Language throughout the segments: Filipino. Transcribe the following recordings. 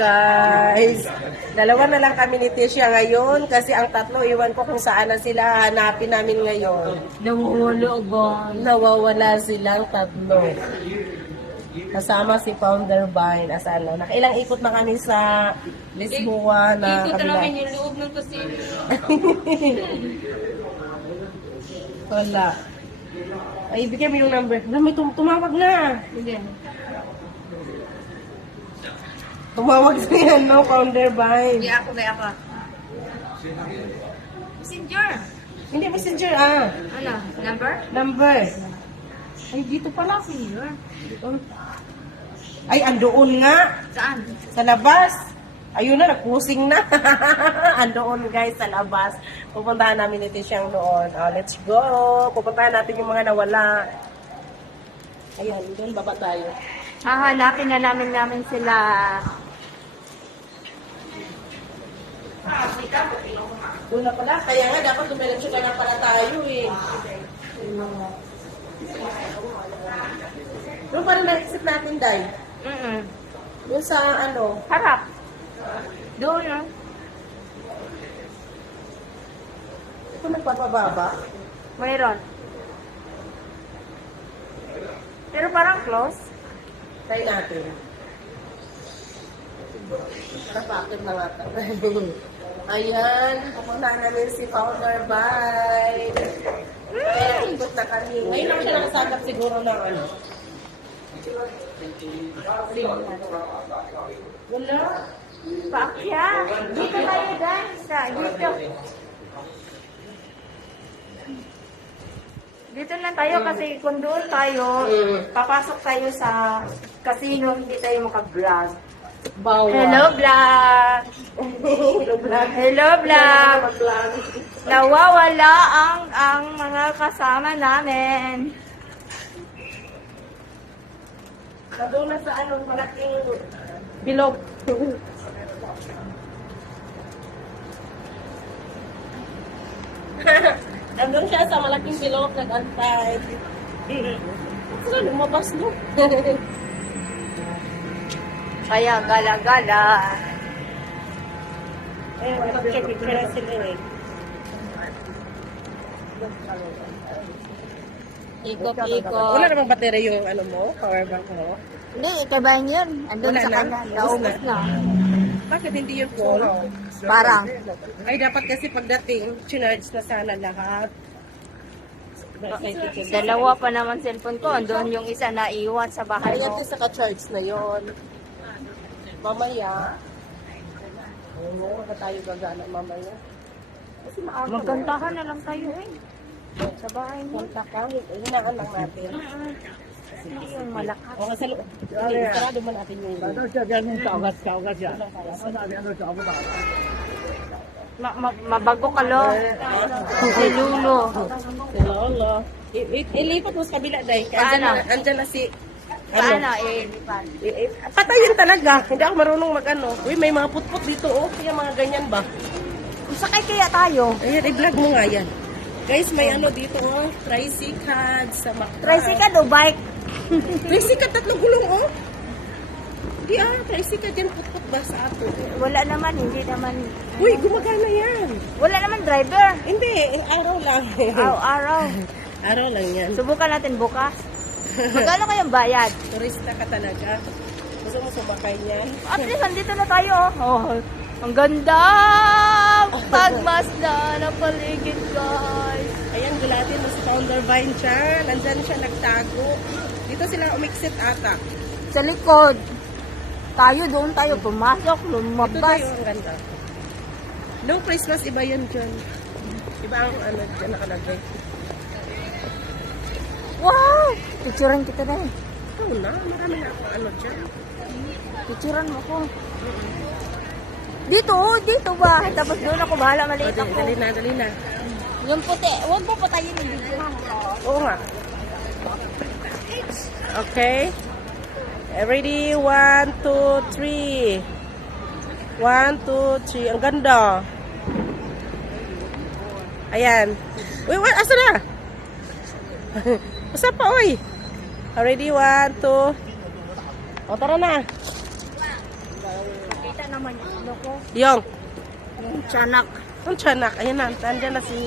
guys. Dalawa na lang kami ni Tisha ngayon kasi ang tatlo, iwan ko kung saan na sila. Hanapin namin ngayon. Nawawala silang tatlo. Kasama si Founder Vine. Asan na? Nakailang ikot na kami sa Lisboa na Ikot kabila. namin yung loob ng kasino. Wala. Ay, bigyan mo yung number. May tumawag na. Hindi. Tumawag na yan, no? Founder Vine. Hindi ako, may ako. Messenger. Hindi, messenger, ah. Ano? Number? Number. Ay, dito pala. Messenger. Ay, andoon nga. Saan? Sa labas. Ayun na, nagpusing na. Andoon, guys, sa labas. Pupuntahan namin ito siyang doon. Oh, let's go. Pupuntahan natin yung mga nawala. Ayan, doon baba tayo. Hahanapin na namin sila. Doon na pala. Kaya nga, dapat dumiretso ka na pala tayo eh. Doon pa rin na-exit natin, Day. Doon sa ano. Harap. Doon, no? Ito nagpapababa. Mayroon. Pero parang close. Try natin. Napakit na nga tayo. Ayan, pupunta namin si Founder Vine. Kaya ikot na kami. Ngayon lang siya nakasagap siguro ng ano. Wala. Paakya. Dito tayo, guys. Dito. Dito na tayo kasi kung doon tayo, papasok tayo sa casino, hindi tayo maka-vlog. Bawal. Hello, vlog! Hello, vlog. Hello, vlog! Nawawala ang mga kasama namin. Doon na sa ano, malaking bilog. Nandun siya sa malaking bilog, nag-antay. Sila lumabas, no? Kaya gala-gala. Eh, mag-check-check na sila eh. Ikot-ikot. Wala namang battery yung ano mo, power bank mo. Hindi, ikabahin yun. Andun Wala sa na? kanya. Ubus Naubos na. Bakit hindi yung full? Parang. Ay, dapat kasi pagdating, chinarge na sana lahat. Dalawa pa naman cellphone ko. Andun yung isa na iwan sa bahay Ay, mo. kasi saka-charge na yon. Mamaya, oo, baka tayo gagana mamaya. Kasi maaga. Magandahan na lang tayo eh. Sa bahay mo. Punta ka, hinaan lang natin. Hindi yung malakas. O, sa loob. Sarado mo natin yung Mabago ka lo. Si Lulu. Si Lolo. Ilipat mo sa kabila, Day. Paano? Andyan na si... Paano lipan? Patayin talaga. Hindi ako marunong mag-ano. Uy, may mga putput dito, oh. Kaya mga ganyan ba? Sakay kaya tayo? Ayan, i-vlog mo nga yan. Guys, may ano dito, oh. Tricycad sa Mactan. Tricycle o bike? Tricycad, tatlong gulong, oh. Hindi tricycad yan. Putput ba sa ato? Wala naman, hindi naman. Uy, gumagana yan. Wala naman driver. Hindi, araw lang. Araw-araw. Araw lang yan. Subukan natin bukas. Magkano kayong bayad? Turista ka talaga. Gusto mo sumakay niyan? At least, andito na tayo. Oh, ang ganda! Pagmasdan ng paligid, guys. Ayan, gulatin mo si Founder Vine siya. Nandyan siya nagtago. Dito sila umiksit ata. Sa likod. Tayo doon tayo pumasok, Ito lumabas. tayo, ang ganda. No Christmas, iba yan dyan. Iba ang ano dyan nakalagay. Wow! Picturean kita na eh. Ito na, marami na ako ano dyan. Picturean mo ko. Dito ba? Tapos doon ako bahala, maliit ako. Dali na. Yung puti, huwag mo patayin yung video. Oo nga. Okay. Ready? 1, 2, 3. 1, 2, 3. Ang ganda. Ayan. Uy, asa na? Asa pa, uy? Ready? 1, 2. O, tara na. naman yung ano ko. Yung. Yung tiyanak. Yung tiyanak. Ayan na. Nandiyan na si...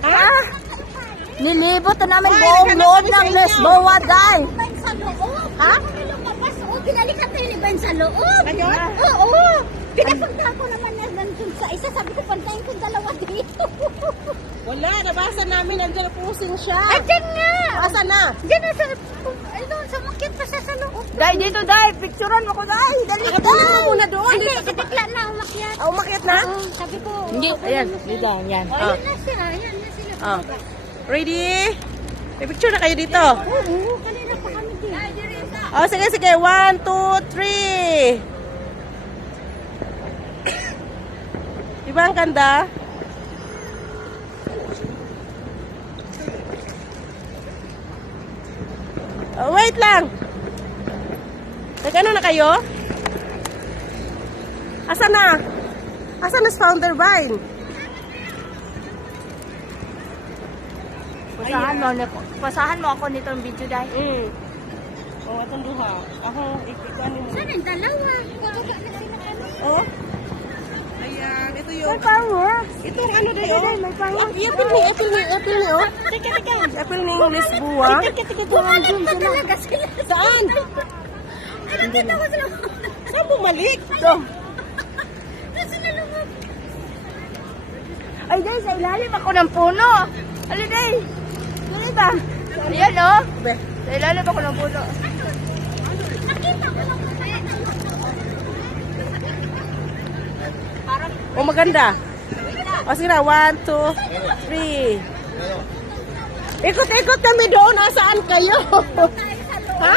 Ah! Nilibot na namin buong loob ng Lesboa, day! Sa loob. Ha? Lumabas, oh, pinalikat na yung sa loob. Ayun? Oo. Pinapunta ko naman na nandun sa isa. Sabi ko, pantayin ko dalawa dito. Wala. Nabasa namin. Nandiyan pusing siya. Diyan nga. Asa na? Diyan na sa, ano, sa makit pa siya sa loob. Day, dito, day! Picturean mo ko, day! Dali, Nakatulog mo muna doon. Hindi, katikla na umakyat. Ah, umakyat na? Sabi ko, Hindi, ayan. Dito, yan. oh, ayan na siya. Ayan na sila. Ah. Ready? May picture na kayo dito. Oo, kanina pa kami din. Oh, sige, sige. 1, 2, 3. Diba ang ganda? Oh, wait lang. Nag-ano na kayo? Asa na? Asa na si Founder Vine? Pasahan mo ako nitong video, day. Oh, itong duha. Ako, ikanin mo. Saan ang dalawa? Bababa na sila kami. Oh. Ayan, ito yung... May power. Itong ano dayo? May power. Apple ni, oh. Apple ni Lisboa. Bumalik pa talaga sila. Saan? Ay, nakita ko sila. Saan bumalik? Ito. Nasa nalungog. Ay, day, sa ilalim ako ng puno. Ali, day. Dali ba? Ayan, oh. Be. Sa ilalim ako ng puno. Nakita ko lang. Oh, maganda. O, sige na. 1, 2, 3. Ikot-ikot kami doon. Nasaan kayo? Ha?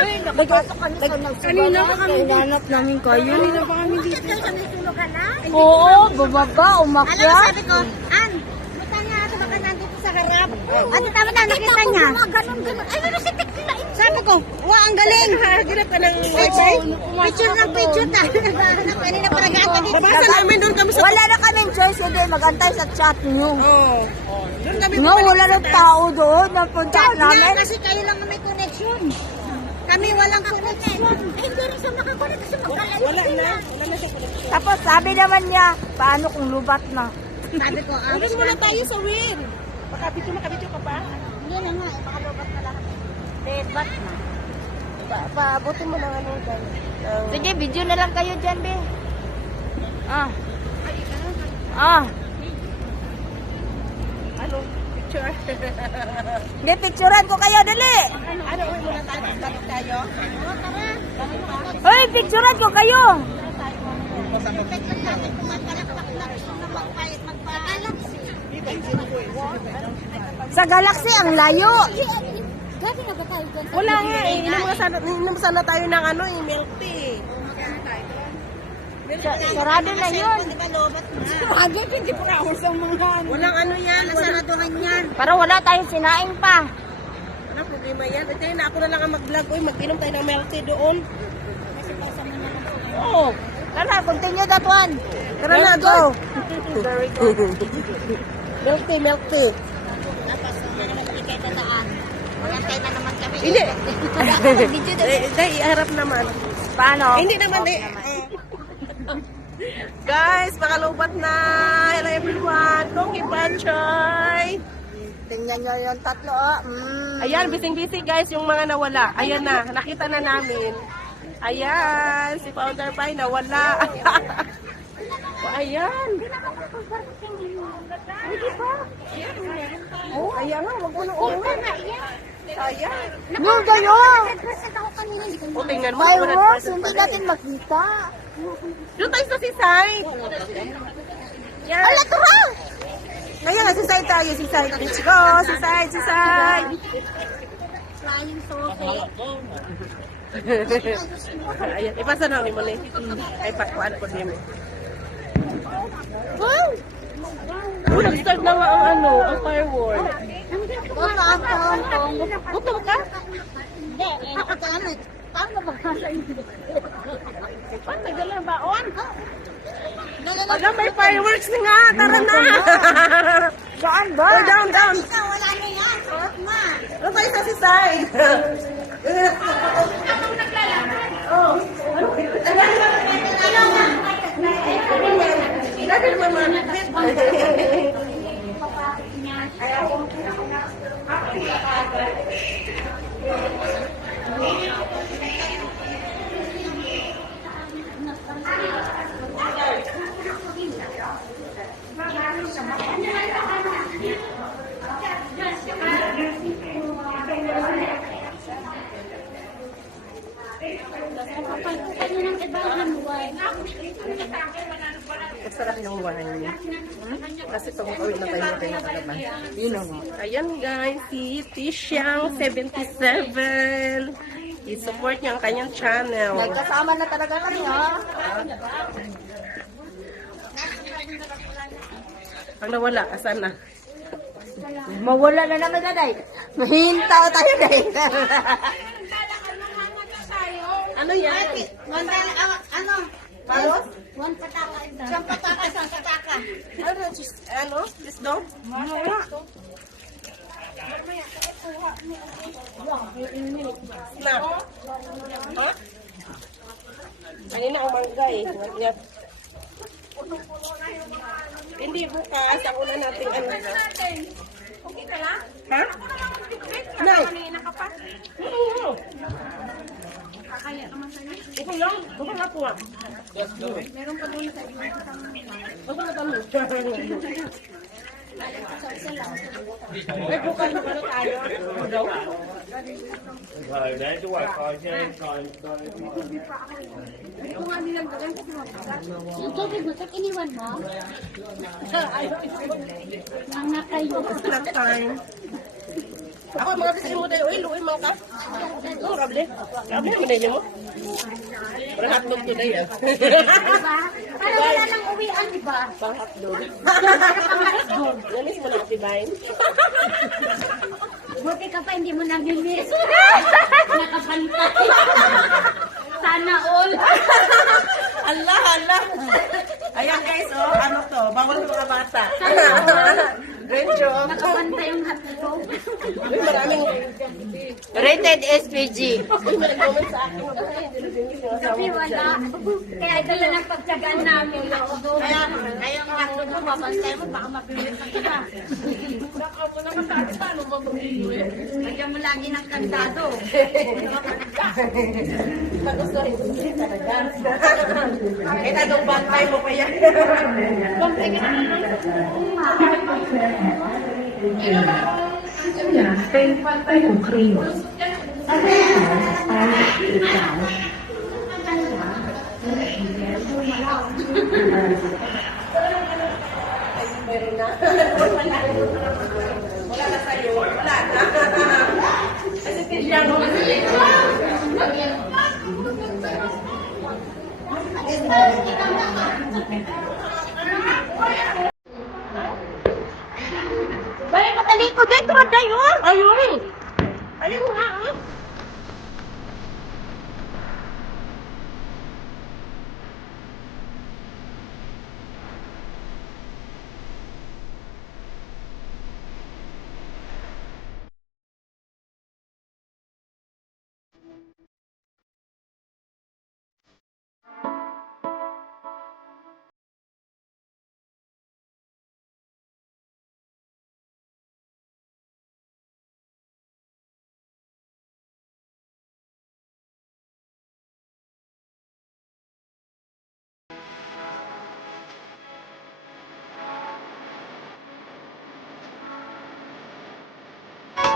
Kanina pa kami hinanap namin kayo. Kanina pa kami dito. Bakit kayo sa may tulugan na? Oo, bababa, Alam mo, umakyat. sabi ko, Ann, buta nga ako baka nandito sa harap. At tama na, nakita niya. Ganun. Ay, pero si Tekla. Sabi ko, wow, ang galing. Hanap ka ng wifi? Picture ng picture tayo. Kanina pa nag-aanta dito. Babasa namin doon kami sa... Wala na kaming choice, hindi magantay sa chat niyo. Oh. Doon kami Nga, wala na tao doon. Napuntahan Chat namin. niya kasi kayo lang ang may connection. Kami walang connection. Eh, hindi rin siya makakonect kasi magkalayo Wala sila. na. Wala na siya connection. Tapos sabi naman niya, paano kung lubat na? Sabi ko, Ulit muna tayo sa win. Makabidyo ka pa. Hindi na nga, baka lobat na lahat. Debat na. Paabutin mo ng ano dyan. Sige, video na lang kayo dyan, be. Ah. Ano? Picture. Hindi, picturean ko kayo, dali. Ano, uwi muna tayo. Balik tayo. Hoy, picturean ko kayo. Sa Galaxy, ang layo. Grabe na ba tayo dyan? Wala nga eh. Inom sana tayo ng ano eh, milk tea. Sarado na yun. Agad, hindi pa ako sa mga Walang ano yan. nasaraduhan yan. Para wala tayong sinaing pa. Ano problema yan? Ito na ako na lang ang mag-vlog. Uy, mag-inom tayo ng milk tea doon. Oo. Tara, continue that one. Tara na, go. Very good. Milk tea, milk tea. Tapos, hindi naman kami kayo dadaan. Magantay na naman kami. Hindi. Video na. Dahil iharap naman. Paano? Hindi naman eh. Guys, makalubat na. Hello everyone. Donkey Panchay. Tingnan nyo yung tatlo, oh. Ayan, bising-bising guys yung mga nawala. Ayan na, nakita na namin. Ayan, si Founder Pai nawala. Ayan. Oh, ayan nga, wag mo na uwi. Ayan. Yung kayo! Nag-present ako kanina. Hindi ko O, tingnan mo. Fireworks, hindi natin makita. Doon tayo sa sisay. Yan. Ala, tara! Ngayon, sisay tayo, sisay. Let's go, sisay, sisay. flying saucer. Ayan, ipasa na ni mo ni. Ay, pakuan po din mo. Wow! Oh, nag-start na nga ang ano, ang firework. Gutom ka? Hindi, ako gamit. Paano ba kasa Tagal na baon? Wala, may fireworks na nga. Tara na. Saan ba? Go down, down. Wala na yan. Sarap na. Doon tayo sa sisay. Oh. din naman. Masarap yung wine niya. Kasi tumutuloy na tayo natin ng kalaban. Yun o. Ayan guys, si Tisyang 77. I-support niya ang kanyang channel. May kasama na talaga kami, ha? Pag nawala, asan na? Mawala na naman na, day. Mahintaw tayo, day. Ano yan? Ano? Paros? One pataka. Isang pataka, isang pataka. Ano? Isdom? Snap. Ha? Kanina umangga eh. Yan. Hindi bukas. Ang una natin ano. Okay ka lang? Ha? No. Kanina ka pa. Oo. Kaya naman sa'yo. Okay lang. Bukan na po ah. Meron pa doon sa inyo. Bukan na kami. Ay, bukan na pala tayo. Daw. Yung tubig mo, tak iniwan mo? Mga kayo. Snack time. Ako, mga bisig mo tayo. Uy, luwi mga ka. Oo, rable. Rable ang ginaya mo. Parang hotdog today ah. Diba? Para wala nang uwian, diba? Pang hotdog. Namis mo na Ate Vine. Buti ka pa, hindi mo nabibis. Nakapantay. Sana all. Allah, Allah. Ayan guys, oh, ano to? Bawal sa mga bata. Great job. Nakapantay yung hotdog. Uy, maraming... Rated SPG. Uy, may nag-comment sa akin. Sabi wala. Kaya dala ng pagtsagaan namin. Kaya ang hotdog mo, babantay mo, baka mapilit ka iba. Baka mo naman tayo, paano mabili? Lagyan mo lagi ng kandado. Nagustuhin ko siya talaga. Eh, anong bantay mo pa yan? Bantay ka naman. Meron na. Wala na sa'yo. Wala na. Kasi siya mo. Balik matalikod dito, tayo. Ayun! Ayun nga!